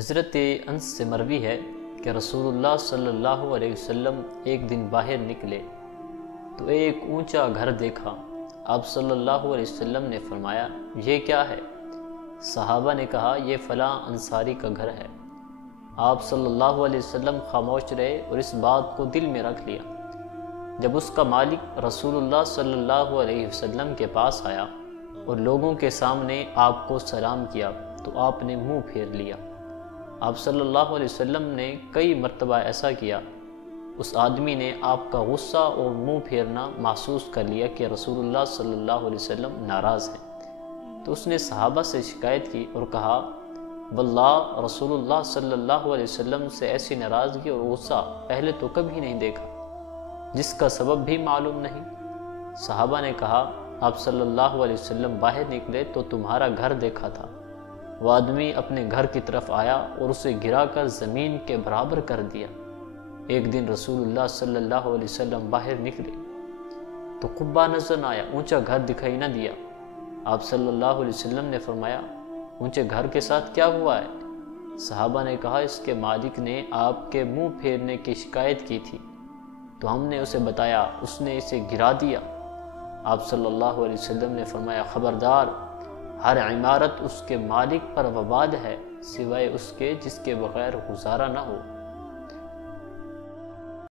حضرت انس سے مروی ہے کہ رسول اللہ صلی اللہ علیہ وسلم ایک دن باہر نکلے تو ایک اونچا گھر دیکھا۔ آپ صلی اللہ علیہ وسلم نے فرمایا، یہ کیا ہے؟ صحابہ نے کہا، یہ فلاں انصاری کا گھر ہے۔ آپ صلی اللہ علیہ وسلم خاموش رہے اور اس بات کو دل میں رکھ لیا۔ جب اس کا مالک رسول اللہ صلی اللہ علیہ وسلم کے پاس آیا اور لوگوں کے سامنے آپ کو سلام کیا تو آپ نے منہ پھیر لیا۔ آپ صلی اللہ علیہ وسلم نے کئی مرتبہ ایسا کیا۔ اس آدمی نے آپ کا غصہ اور منہ پھیرنا محسوس کر لیا کہ رسول اللہ صلی اللہ علیہ وسلم ناراض ہیں، تو اس نے صحابہ سے شکایت کی اور کہا، واللہ رسول اللہ صلی اللہ علیہ وسلم سے ایسی ناراضگی اور غصہ پہلے تو کبھی نہیں دیکھا، جس کا سبب بھی معلوم نہیں۔ صحابہ نے کہا، آپ صلی اللہ علیہ وسلم باہر نکلے تو تمہارا گھر دیکھا تھا۔ وہ آدمی اپنے گھر کی طرف آیا اور اسے گرا کر زمین کے برابر کر دیا۔ ایک دن رسول اللہ صلی اللہ علیہ وسلم باہر نکلے تو قبہ نظر نہ آیا، اونچا گھر دکھائی نہ دیا۔ آپ صلی اللہ علیہ وسلم نے فرمایا، اونچے گھر کے ساتھ کیا ہوا ہے؟ صحابہ نے کہا، اس کے مالک نے آپ کے منہ پھیرنے کی شکایت کی تھی تو ہم نے اسے بتایا، اس نے اسے گرا دیا۔ آپ صلی اللہ علیہ وسلم نے فرمایا، خبردار، ہر عمارت اس کے مالک پر وباد ہے سوائے اس کے جس کے بغیر گزارا نہ ہو۔